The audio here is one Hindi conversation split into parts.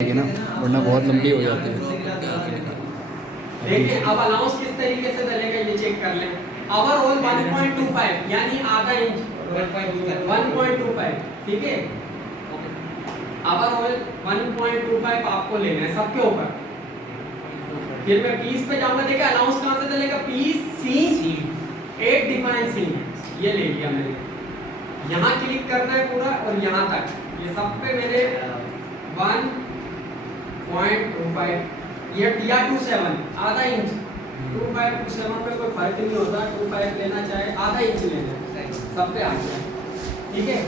ना, वरना बहुत लंबी हो जाती है। देखिए अब अलाउंस किस तरीके से डलेगा ये चेक कर लें। आवर होल 1.25 यानी आधा इंच 1.25 ठीक है। आवर होल 1.25 आपको लेना है सबके ऊपर। फिर मैं पीस पे जाऊंगा। देखिए अलाउंस कहां से डलेगा, पीस सी 8 डिफाइन सी ये ले लिया मैंने। यहाँ क्लिक करना है पूरा और यहाँ तक ये सब पे मैंने 1.25 ये दिया 27 आधा इंच 25 27 पे कोई फर्क नहीं होता। 25 लेना चाहे आधा इंच लेना सब पे आ गया ठीक है।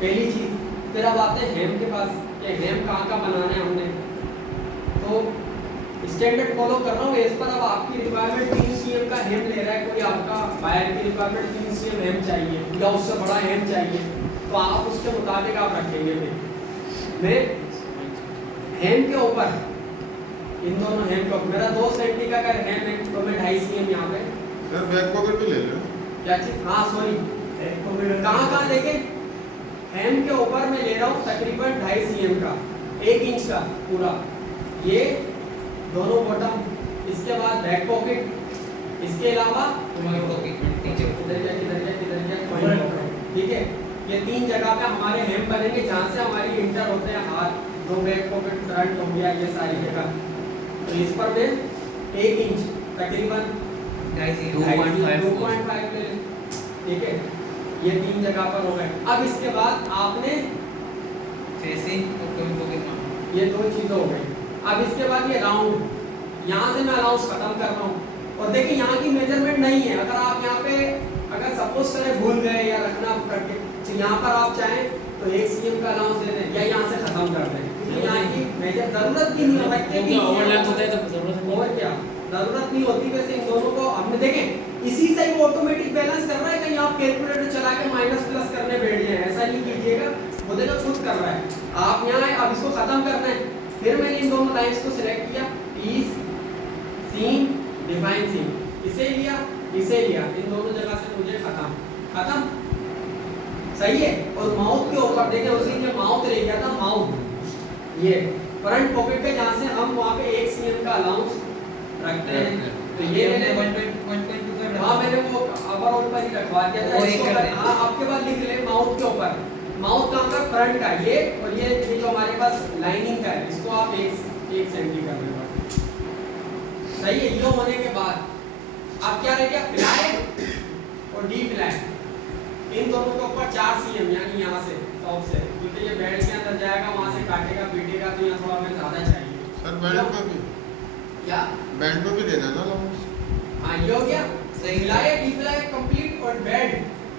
पहली चीज। फिर अब आते हैं हेम के पास कि हेम कहाँ का बनाना है हमने। तो स्टैंडर्ड फॉलो कर रहा हूँ इस पर। अब आपकी रिक्वायरमेंट 3 cm का हेम ले रहा है कोई, आपका बायर की रिक्वायरमेंट 3 cm हेम चाहिए या उससे बड़ा हेम चाहिए, तो आप उसके मुताबिक आप रखेंगे। मैं हेम के ऊपर इन दोनों हेम को मेरा 2 सेंटी का अगर हेम है तो मैं 2.5 cm यहाँ पे सर बैक पॉकेट भी ले लो। क्या चीज, हाँ सॉरी कहाँ देखें, हेम के ऊपर मैं ले रहा हूँ तकरीबन 2.5 cm का 1 इंच का पूरा ये दोनों बॉटम। इसके बाद बैक पॉकेट, इसके अलावा ठीक है। ये 3 जगह पे हमारे हेम बनेंगे जहाँ से हमारी इंटर होते हैं हाथ, 2 बैक पॉकेट फ्रंट हो गया ये सारी जगह। तो इस पर मैं 1 इंच तकरीबन 2.5 ले लें ठीक है। ये 3 जगह पर हो गए। अब इसके बाद आपने ये 2 चीजें हो गई। अब इसके बाद ये राउंड यहाँ से मैं अलाउंस खत्म कर रहा हूँ। और देखिए यहाँ की मेजरमेंट नहीं है। अगर आप यहाँ पे अगर सपोज करें भूल गए या रखना करके, तो यहाँ पर आप चाहें तो 1 cm का अलाउंस दे दें या यहाँ से खत्म कर दें। क्योंकि यहाँ की मेजर जरूरत भी नहीं है क्योंकि ओवरलैप होता है तो जरूरत नहीं। और क्या जरूरत नहीं होती। वैसे इन दोनों को हमने देखें इसी से ही ऑटोमेटिक बैलेंस कर रहा है। कहीं आप कैलकुलेटर चला के माइनस प्लस करने बैठ जाए, ऐसा नहीं कीजिएगा। वो देखो खुद कर रहा है। आप यहाँ आए, अब इसको खत्म करना है। फिर मैंने इन दोनों लाइंस को सिलेक्ट किया, पीस सीम डिफाइन सीम, इसे लिया इसे लिया, इन दोनों जगह से मुझे खत्म सही है। और माउथ के ऊपर देखें उसी ने माउथ ले गया था, माउथ ये फ्रंट पॉकेट पे जहाँ से हम वहाँ पे 1 cm का अलाउंस रखते हैं। तो ये मैंने 1.25 हाँ मैंने वो अपर और ऊपर ही रखवा दिया था। इसको हाँ आपके पास लिख ले माउथ के ऊपर। माउथ कहाँ का, फ्रंट का ये, और ये जो हमारे पास लाइनिंग का है इसको आप 1 सेंटी कर लेना सही है। ये होने के बाद अब क्या रह गया, फ्लैट और डी फ्लैट। इन दोनों के ऊपर 4 cm यानी यहाँ से टॉप से, क्योंकि ये बेल्ट के अंदर जाएगा वहाँ से काटेगा पीटेगा तो यहाँ थोड़ा हमें ज़्यादा चाहिए। सर बेल्ट पे भी क्या बेल्ट पे भी देना ना अलाउंस। हाँ ये हो गया सही। फ्लाई डी फ्लाई कंप्लीट और बेड,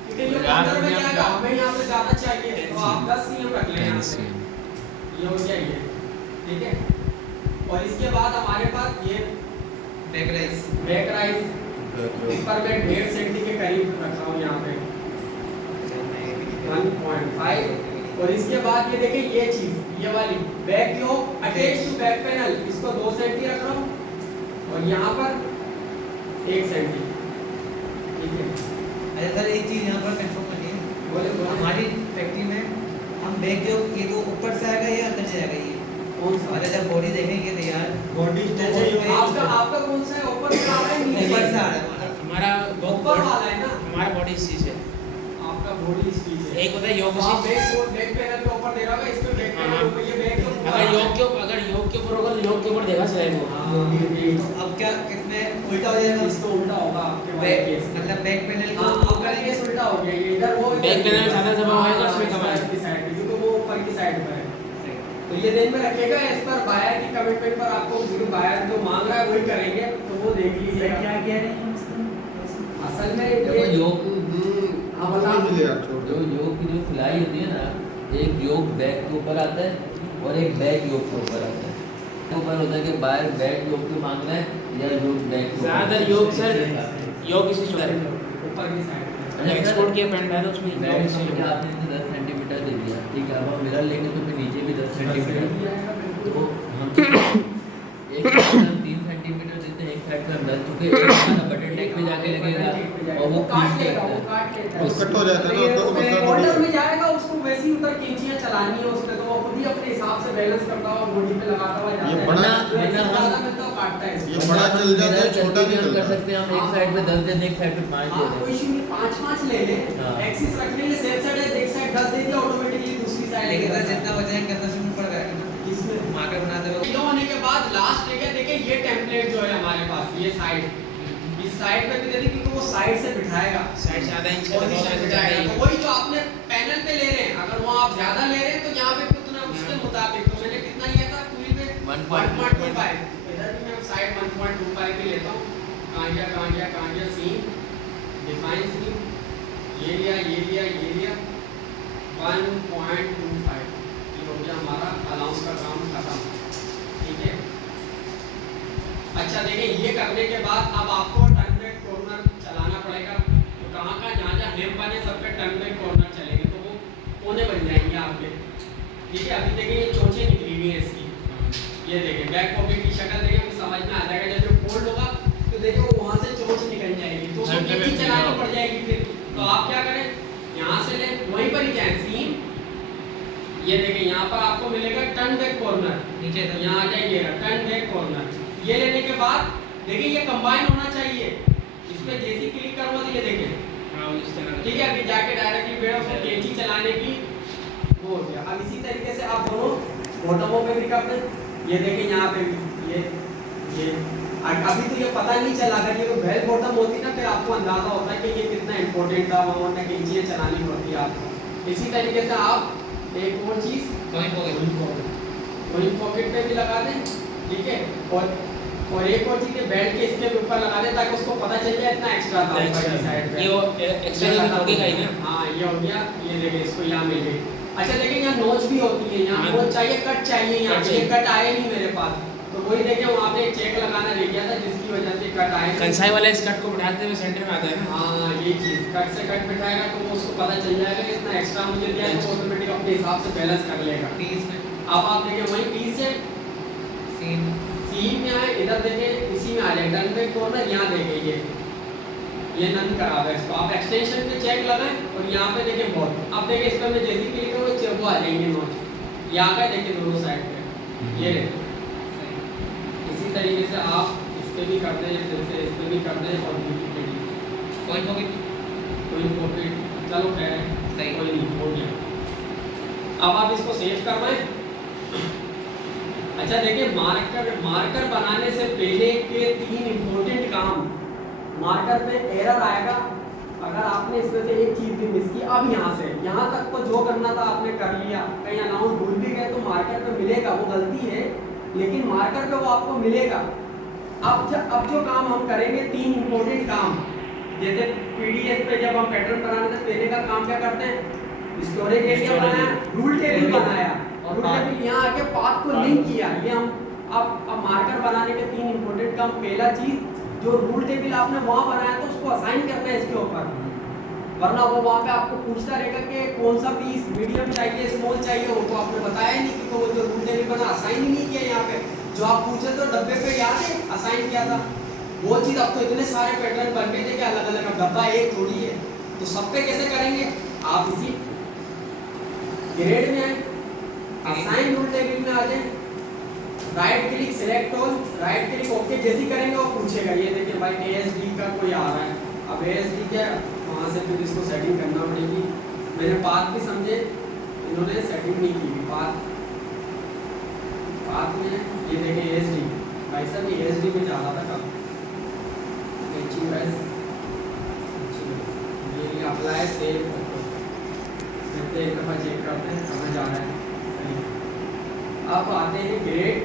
क्योंकि ये अंदर में जाएगा हमें यहाँ पे ज़्यादा चाहिए तो आप 10 cm रख लें यहाँ से। ये हो गया ये ठीक है। और इसके बाद हमारे पास ये बैक राइस पर मैं 1.5 सेंटी के करीब रख रहा हूँ यहाँ पे 1.5। और इसके बाद ये देखिए ये चीज ये वाली back yoke attach to back panel, इसको 2 सेंटी रख रहा हूँ और यहाँ पर 1 सेंटी ठीक है। अच्छा सर एक चीज़ यहाँ पर कंफर्म करिए, बोले हमारी फैक्ट्री में हम बैग जो ये तो ऊपर से आएगा या अंदर से आएगा ये कौन सा अगर जब बॉडी देखेंगे तो यार बॉडी आपका कौन सा है, ऊपर से आ रहा है नीचे ऊपर से आ रहा है हमारा ऊपर वाला है ना, हमारा बॉडी चीज है। आपका बॉडी इस चीज है। एक होता है योग आप शीट। बैक पैनल के ऊपर दे रहा है, इसमें बैक पैनल ऊपर ये बैक अगर योग के ऊपर होगा तो योग के ऊपर देगा स्लाइड वो। तो अब क्या कितने उल्टा हो जाएगा इसको उल्टा होगा आपके बैक केस मतलब बैक पैनल को हाँ आपका केस उल्टा हो गया। ये इधर वो बैक पैनल ज्यादा जमा होएगा उसमें कम आएगा की साइड पे, क्योंकि वो ऊपर की साइड पर है। तो ये दिन में रखेगा। इस पर बायर की कमिटमेंट पर आपको जो बायर जो मांग रहा है वही करेंगे, तो वो देख लीजिएगा क्या कह रहे हैं असल में देखो ये योग हाँ बताओ मिले यार छोड़ जो योग की जो सिलाई होती है ना, एक योग बैक के ऊपर आता है और एक बैक योग के ऊपर आता है। ऊपर होता है कि बाहर बैक योग के मांगना है या योग बैक के ऊपर। ज्यादातर योग सर योग इसी से ऊपर की साइड एक्सपोर्ट किया पेंट है तो उसमें योग बैक इसी में आपने 10 सेंटीमीटर दे दिया, ठीक है। अब हम मिरर लेंगे तो फिर नीचे भी 10 सेंटीमीटर, तो हम एक साइड हम 3 सेंटीमीटर देते हैं, एक साइड से हम 10, क्योंकि एक हमारा बटन नेक पे जाके लगेगा और वो काट खींच लेगा, लेता वो है। काट लेता है। कट हो जाता है ना, उसका तो मसला थोड़ी ऑर्डर है। में जाएगा उसको वैसी ऊपर कैंचियां चलानी है उसमें, तो वो खुद ही अपने हिसाब से बैलेंस करता हुआ बॉडी पे लगाता हुआ जाता ये है। बड़ा- जो एक्सेस ज्यादा मिलता है वो काटता है इसको। ये बड़ा चल जाता है, छोटा भी हम चलता कर है। सकते हैं, हम एक साइड पे 10 दे दें, एक साइड पे 5 हाँ, दे कोई दें। इशू नहीं, 5-5 ले ले, हाँ। एक्सिस रखने के लिए सेफ साइड है, एक साइड 10 दे दिया ऑटोमेटिकली दूसरी साइड लेकिन सर जितना वजन करना शुरू पड़ गया है इसमें मार्कर बनाते हुए किलो होने के बाद लास्ट है क्या, देखिए ये टेम्पलेट जो है हमारे पास, ये साइड, इस साइड पे भी देखिए क्योंकि वो साइड से बिठाएगा, साइड से आधा इंच पोजीशन बिठाएगा, तो वही जो आपने पैनल पे ले रहे हैं, अगर वो आप ज्यादा ले रहे हैं तो यहाँ पे कितना उसके मुताबिक, तो मैंने कितना लिया था पूरी पे 1.25, इधर भी मैं साइड 1.25 भी लेता हूँ, कांजिया सीम, डिफाइन सीम, ये लिया 1.25, ये हो गया हमारा अलाउंस का काम खत्म, ठीक है। अच्छा देखिए ये करने के बाद अब आपको टर्न बैक कॉर्नर चलाना पड़ेगा, तो कहाँ जहाँ हेम बने सब पे टर्न बैक कॉर्नर चलेंगे, तो वो कोने बन जाएंगे आपके, ठीक है। अभी देखिए ये चोंचे निकली हुई है इसकी, ये देखिए बैक पॉकेट की शक्ल देखिए, आपको समझ में आ जाएगा, जब ये फोल्ड होगा तो देखिए वो वहाँ से चोंच निकल जाएगी, तो उसको कैंची चलानी पड़ जाएगी फिर, तो आप क्या करें, यहाँ से ले वहीं पर ही जाए सीम, ये देखिए यहाँ पर आपको मिलेगा टर्न बैक कॉर्नर, नीचे तक। यहाँ आ जाइएगा टर्न बैक कॉर्नर, ये लेने के बाद देखिए ये कंबाइन होना चाहिए, इस पे जैसे क्लिक करूंगा तो ये देखिए, हाँ इस तरह ठीक है। अभी जाके डायरेक्टली बेड़ा उसको कैंची चलाने की वो हो गया। अब इसी तरीके से आप दोनों बॉटमों पे भी कर दें, ये देखिए यहाँ पे भी ये अभी तो ये पता नहीं चला, अगर ये बेल बॉटम होती ना फिर आपको अंदाजा होता है कि ये कितना इंपॉर्टेंट था, वहाँ पे कैंचियाँ चलानी पड़ती है आपको। इसी तरीके से आप एक और चीज़ कोइन पॉकेट पे भी लगा दें, ठीक है, और एक और चीज़ बेल्ट के इसके ऊपर लगा दें ताकि उसको पता चल जाए इतना एक्स्ट्रा था ऊपर की साइड पे, ये वो एक्स्ट्रा जो लगेगा ही ना। हाँ ये हो गया, ये देखिए इसको यहाँ मिल गई। अच्छा देखिए यहाँ नोच भी होती है, यहाँ हाँ। नोच चाहिए, कट चाहिए, यहाँ कट पे चाहिए। कट आए नहीं मेरे पास, तो वही देखिए वहाँ पे चेक लगाना रह गया था जिसकी वजह से कट आए। कंसाई वाला इस कट को बढ़ाते हुए सेंटर में आता है ना। हाँ ये चीज़ कट से कट बिठाएगा तो वो उसको पता चल जाएगा कि इतना एक्स्ट्रा मुझे दिया है, तो ऑटोमेटिक अपने हिसाब से बैलेंस कर लेगा। पीस में अब आप देखिए वही पीस है, सीम सीम में आए, इधर देखिए इसी में आ जाए टर्न बैक कॉर्नर, यहाँ देखिए ये नन करा हुआ है इसको, आप एक्सटेंशन पे चेक लगाएं और यहाँ पे देखिए बहुत, अब देखिए इस पर मैं जैसे क्लिक करूँ वो आ जाएंगे नोच, ये आ गए देखिए दोनों साइड पे, ये रहे। इसी तरीके से आप इस पे भी करते हैं, जैसे इस पे भी करते हैं, और कोइन पॉकेट कोई पॉकेट चलो खैर है, सही। कोई नहीं, हो गया। अब आप इसको सेव करवाएं। अच्छा देखिए मार्कर बनाने से पहले के 3 इम्पोर्टेंट काम, मार्कर पे एरर आएगा अगर आपने इसमें से एक चीज़ भी मिस की। अब यहाँ तक तो जो करना था आपने कर लिया, कहीं अनाउंस भूल भी गए तो मार्कर पे मिलेगा, वो गलती है लेकिन मार्कर पे वो आपको मिलेगा। अब जो काम हम करेंगे 3 इम्पोर्टेंट काम, जैसे पीडीएफ पे जब हम पैटर्न बनाने से पहले का काम क्या करते हैं, स्टोरेज एरिया बनाया, रूल टेबल बनाया, और रूल टेबल यहाँ आके पाथ को लिंक किया। ये हम अब मार्कर बनाने के 3 इम्पोर्टेंट काम, पहला चीज जो रूल टेबल आपने वहाँ बनाया तो उसको असाइन करना है इसके ऊपर, वरना वो वहाँ पे आपको पूछता रहेगा कि कौन सा पीस मीडियम चाहिए स्मॉल चाहिए, वो तो आपने बताया ही नहीं, क्योंकि वो जो रूल टेबल बना असाइन ही नहीं किया। यहाँ पे जो आप पूछे तो डब्बे पे याद है असाइन किया था, वो चीज़ अब तो इतने सारे पैटर्न बन गए थे कि अलग अलग, अब डब्बा एक थोड़ी है, तो सब पे कैसे करेंगे। आप इसी ग्रेड में आए, असाइन रूल टेबल में आ जाए, right click select all, right click okay जैसे करेंगे वो पूछेगा। ये देखिए भाई ASD का कोई आ रहा है, अब ASD क्या वहाँ से फिर इसको सेटिंग करना पड़ेगी। मैंने पाथ भी समझे, इन्होंने सेटिंग नहीं की पाथ में। ये देखिए ASD भाई साहब, ये ASD में जा रहा था कब, ये अप्लाई सेव, फिर एक दफ़ा चेक करते हैं कहाँ जा रहा है। अब आते हैं grade,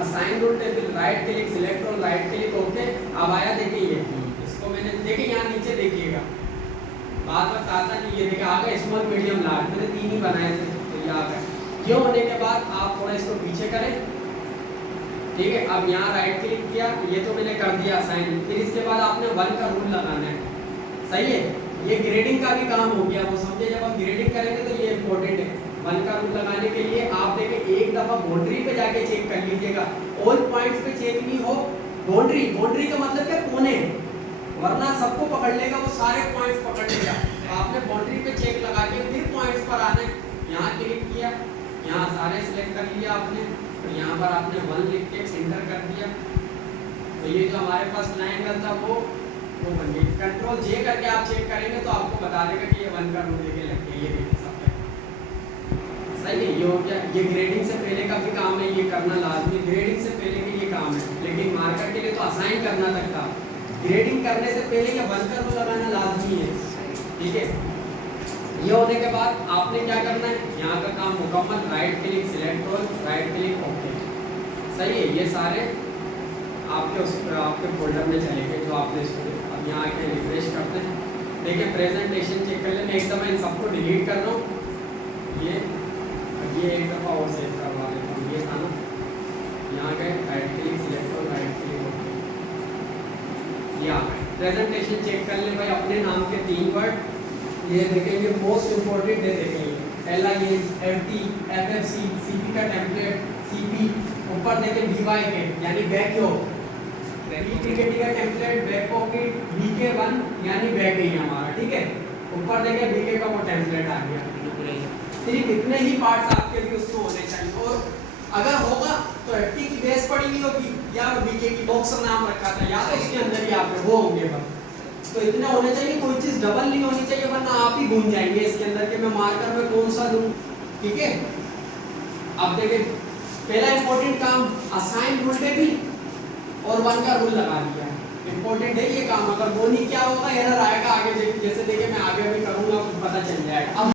assign rule table, right click select और राइट क्लिक ओके। अब आया देखिए ये, इसको मैंने देखिए यहाँ नीचे देखिएगा, बात बताता कि ये देखिए आ गया स्मॉल मीडियम लार्ज, मैंने 3 ही बनाए थे तो ये आ गए। ये होने के बाद आप थोड़ा इसको पीछे करें, ठीक है। अब यहाँ राइट क्लिक किया, ये तो मैंने कर दिया असाइन, फिर इसके बाद आपने 1 का रूल लगाना है, सही है। ये ग्रेडिंग का भी काम हो गया, वो समझे जब आप ग्रेडिंग करेंगे तो ये इंपॉर्टेंट है। 1 का रूल लगाने के लिए आप देखिए एक दफ़ा बाउंड्री पे जाके चेक कर लीजिएगा, ऑल पॉइंट्स पे चेक नहीं हो, बाउंड्री का मतलब क्या, कोने, वरना सबको पकड़ लेगा, वो सारे पॉइंट्स पकड़ लेगा। तो आपने बाउंड्री पे चेक लगा के फिर पॉइंट्स पर आना है। यहाँ क्लिक किया, यहाँ सारे सिलेक्ट कर लिया आपने, तो यहाँ पर आपने 1 लिख के एंटर कर दिया। तो ये जो हमारे पास ट्रायंगल था वो बन गई। कंट्रोल जे करके आप चेक करेंगे तो आपको बता देगा कि ये 1 का रूल लेके लग गया। ये देखिए सब पे सही है। ये हो गया। ये ग्रेडिंग से पहले का भी काम है, ये करना लाजमी। ग्रेडिंग से पहले के लिए काम है, लेकिन मार्कर के लिए तो असाइन करना तक था। ग्रेडिंग करने से पहले ये 1 का रूल लगाना लाजमी है, ठीक है। ये होने के बाद आपने क्या करना है, यहाँ का काम मुकम्मल। Right click select all, right click okay, सही है। ये सारे आपके फोल्डर में चले गए जो आपने इसको। अब यहाँ आके रिफ्रेश करते हैं, देखिए प्रेजेंटेशन चेक कर लें। एक दफ़ा इन सबको डिलीट कर रहा हूँ। ये एक दफ़ा और सेव करवा लेता हूँ। ये था ना, यहाँ गए right click select all, right click okay, ये आ गए। प्रेजेंटेशन चेक कर ले भाई, अपने नाम के 3 वर्ड। ये देखेंगे मोस्ट इम्पोर्टेंट है, देखेंगे पहला ये FT, FFC, CP का टेम्पलेट, CP। ऊपर देखें BY के यानी बैक योग, PPT का टेम्पलेट, बैक पॉकेट, BK1 यानी बैक ही हमारा, ठीक है। ऊपर देखें BK का वो टेम्पलेट आ गया। सिर्फ इतने ही पार्ट्स आपके भी उसमें होने चाहिए, और अगर होगा तो FT की बेस पड़ी हुई होगी या BK की बॉक्स नाम रखा था या तो उसके अंदर ही आपके वो होंगे बस। तो इतने होने चाहिए, कोई चीज़ डबल नहीं होनी चाहिए, वरना आप ही घूम जाएंगे इसके अंदर कि मैं मार्कर में कौन सा लूँ, ठीक है। अब देखिए पहला इंपॉर्टेंट काम असाइन रूल टेबल और 1 का रूल लगा दिया। इंपॉर्टेंट है ये काम, अगर वो नहीं क्या होगा एरर आएगा आगे। जैसे देखिए मैं आगे भी करूँगा, पता चल जाएगा। अब